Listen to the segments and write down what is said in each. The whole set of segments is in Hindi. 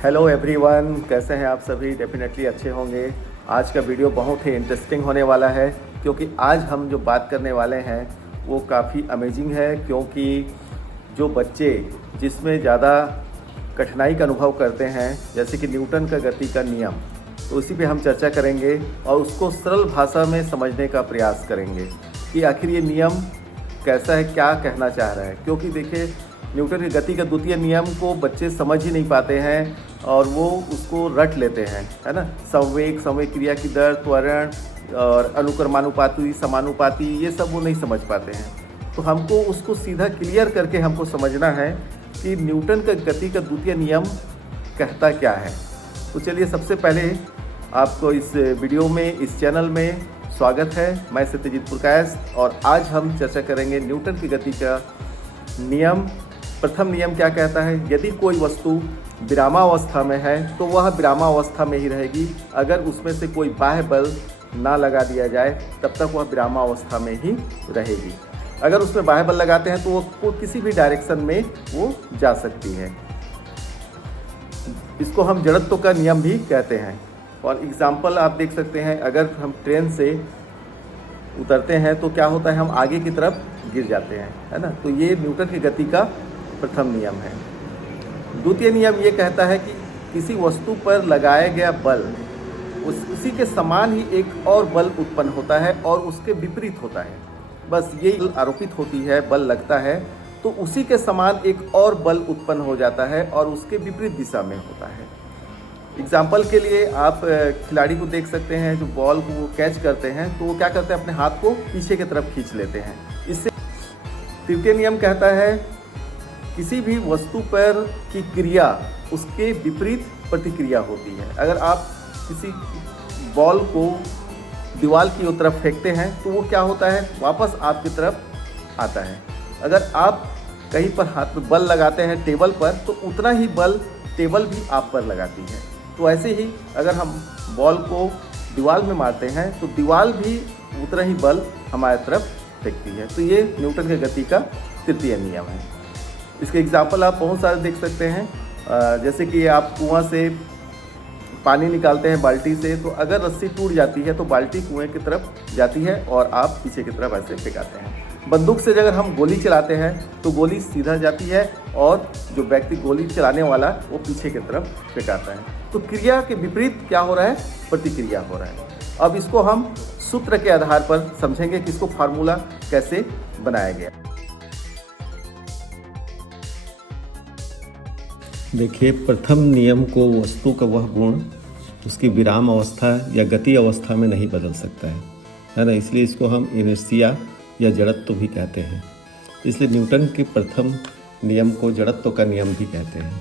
हेलो एवरीवन, कैसे हैं आप सभी। डेफिनेटली अच्छे होंगे। आज का वीडियो बहुत ही इंटरेस्टिंग होने वाला है क्योंकि आज हम जो बात करने वाले हैं वो काफ़ी अमेजिंग है। क्योंकि जो बच्चे जिसमें ज़्यादा कठिनाई का अनुभव करते हैं, जैसे कि न्यूटन का गति का नियम, तो उसी पे हम चर्चा करेंगे और उसको सरल भाषा में समझने का प्रयास करेंगे कि आखिर ये नियम कैसा है, क्या कहना चाह रहा है। क्योंकि देखिए, न्यूटन की गति का द्वितीय नियम को बच्चे समझ ही नहीं पाते हैं और वो उसको रट लेते हैं, है ना। संवेग, संवेग क्रिया की दर, त्वरण और अनुक्रमानुपाती, समानुपाती, ये सब वो नहीं समझ पाते हैं। तो हमको उसको सीधा क्लियर करके हमको समझना है कि न्यूटन का गति का द्वितीय नियम कहता क्या है। तो चलिए, सबसे पहले आपको इस वीडियो में, इस चैनल में स्वागत है। मैं सत्यजीत पुरकायस्थ और आज हम चर्चा करेंगे न्यूटन की गति का नियम। प्रथम नियम क्या कहता है? यदि कोई वस्तु विरामावस्था में है तो वह विरामावस्था में ही रहेगी। अगर उसमें से कोई बाह्य बल ना लगा दिया जाए तब तक वह विरामावस्था में ही रहेगी। अगर उसमें बाह्य बल लगाते हैं तो वो किसी भी डायरेक्शन में वो जा सकती है। इसको हम जड़त्व का नियम भी कहते हैं। और एग्जाम्पल आप देख सकते हैं, अगर हम ट्रेन से उतरते हैं तो क्या होता है, हम आगे की तरफ गिर जाते हैं, है ना। तो ये न्यूटन की गति का प्रथम नियम है। द्वितीय नियम ये कहता है कि किसी वस्तु पर लगाया गया बल उसी के समान ही एक और बल उत्पन्न होता है और उसके विपरीत होता है। बस यही आरोपित होती है, बल लगता है तो उसी के समान एक और बल उत्पन्न हो जाता है और उसके विपरीत दिशा में होता है। एग्जाम्पल के लिए आप खिलाड़ी को देख सकते हैं, जो बॉल को वो कैच करते हैं तो वो क्या करते हैं, अपने हाथ को पीछे की तरफ खींच लेते हैं। इससे तृतीय नियम कहता है किसी भी वस्तु पर की क्रिया उसके विपरीत प्रतिक्रिया होती है। अगर आप किसी बॉल को दीवार की तरफ फेंकते हैं तो वो क्या होता है, वापस आपकी तरफ आता है। अगर आप कहीं पर हाथ में बल लगाते हैं टेबल पर तो उतना ही बल टेबल भी आप पर लगाती है। तो ऐसे ही अगर हम बॉल को दीवार में मारते हैं तो दीवार भी उतना ही बल हमारे तरफ फेंकती है। तो ये न्यूटन की गति का तृतीय नियम है। इसके एग्जाम्पल आप बहुत सारे देख सकते हैं। जैसे कि आप कुआं से पानी निकालते हैं बाल्टी से, तो अगर रस्सी टूट जाती है तो बाल्टी कुएं की तरफ जाती है और आप पीछे की तरफ ऐसे फेंकाते हैं। बंदूक से अगर हम गोली चलाते हैं तो गोली सीधा जाती है और जो व्यक्ति गोली चलाने वाला वो पीछे की तरफ फेंकाता है। तो क्रिया के विपरीत क्या हो रहा है, प्रतिक्रिया हो रहा है। अब इसको हम सूत्र के आधार पर समझेंगे कि इसको फार्मूला कैसे बनाया गया। देखिए, प्रथम नियम को वस्तु का वह गुण उसकी विराम अवस्था या गति अवस्था में नहीं बदल सकता है ना। इसलिए इसको हम इनर्शिया या जड़त्व भी कहते हैं। इसलिए न्यूटन के प्रथम नियम को जड़त्व का नियम भी कहते हैं।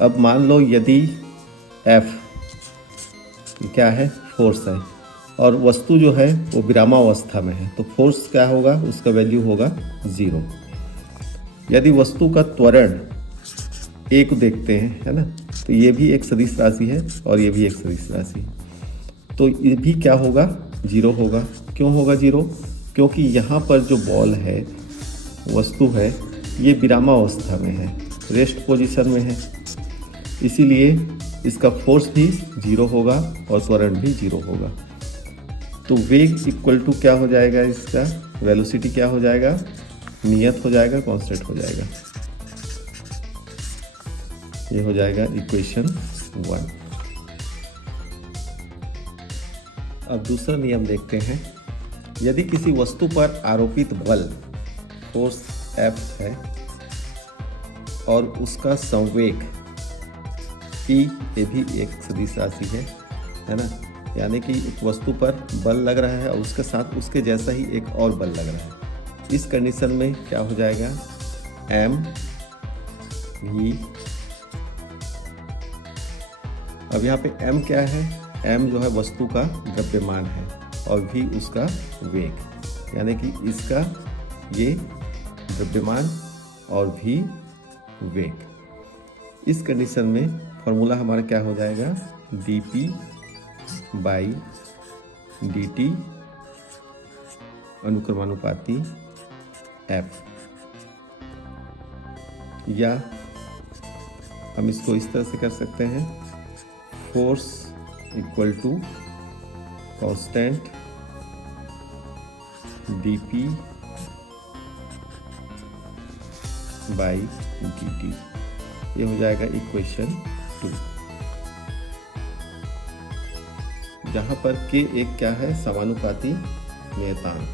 अब मान लो यदि F क्या है, फोर्स है, और वस्तु जो है वो विरामावस्था में है तो फोर्स क्या होगा, उसका वैल्यू होगा 0। यदि वस्तु का त्वरण ए को देखते हैं, है ना, तो ये भी एक सदिश राशि है और ये भी एक सदिश राशि, तो ये भी क्या होगा, 0 होगा। क्यों होगा 0? क्योंकि यहाँ पर जो बॉल है, वस्तु है, ये विरामावस्था में है, रेस्ट पोजीशन में है, इसीलिए इसका फोर्स भी 0 होगा और त्वरण भी 0 होगा। तो वेग इक्वल टू क्या हो जाएगा, इसका वेलोसिटी क्या हो जाएगा, नियत हो जाएगा, कांस्टेंट हो जाएगा। ये हो जाएगा इक्वेशन 1। अब दूसरा नियम देखते हैं। यदि किसी वस्तु पर आरोपित बल फोर्स F है और उसका संवेग P, ये भी एक सदिश राशि है ना, यानी कि एक वस्तु पर बल लग रहा है और उसके साथ उसके जैसा ही एक और बल लग रहा है। इस कंडीशन में क्या हो जाएगा, M V। अब यहाँ पे M क्या है, M जो है वस्तु का द्रव्यमान है और V उसका वेग, यानी कि इसका ये द्रव्यमान और V वेग। इस कंडीशन में फॉर्मूला हमारा क्या हो जाएगा, dP बाई dt अनुक्रमानुपाती F, या हम इसको इस तरह से कर सकते हैं, force equal to constant dp by dt। ये हो जाएगा इक्वेशन 2, जहां पर k एक क्या है, समानुपाती नियतांक।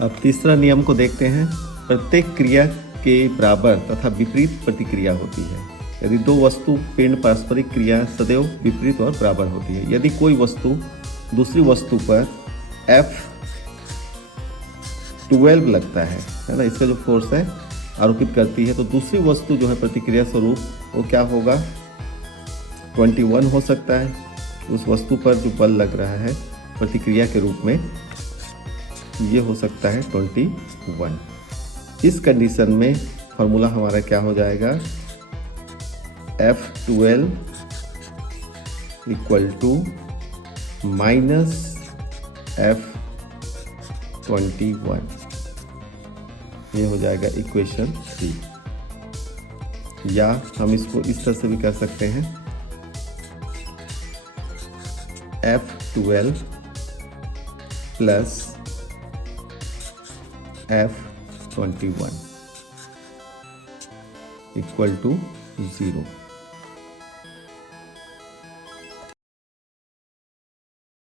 अब तीसरा नियम को देखते हैं। प्रत्येक क्रिया के बराबर तथा विपरीत प्रतिक्रिया होती है यदि दो वस्तु पिंड पारस्परिक क्रिया सदैव विपरीत और बराबर होती है। यदि कोई वस्तु दूसरी वस्तु पर F12 लगता है ना, इसका जो फोर्स है आरोपित करती है, तो दूसरी वस्तु जो है प्रतिक्रिया स्वरूप वो क्या होगा, 21 हो सकता है। उस वस्तु पर जो बल लग रहा है प्रतिक्रिया के रूप में, ये हो सकता है 21। इस कंडीशन में फॉर्मूला हमारा क्या हो जाएगा, F12 equal to minus F21। ये हो जाएगा इक्वेशन 3। या हम इसको इस तरह से भी कर सकते हैं, F12 plus F21 equal to 0।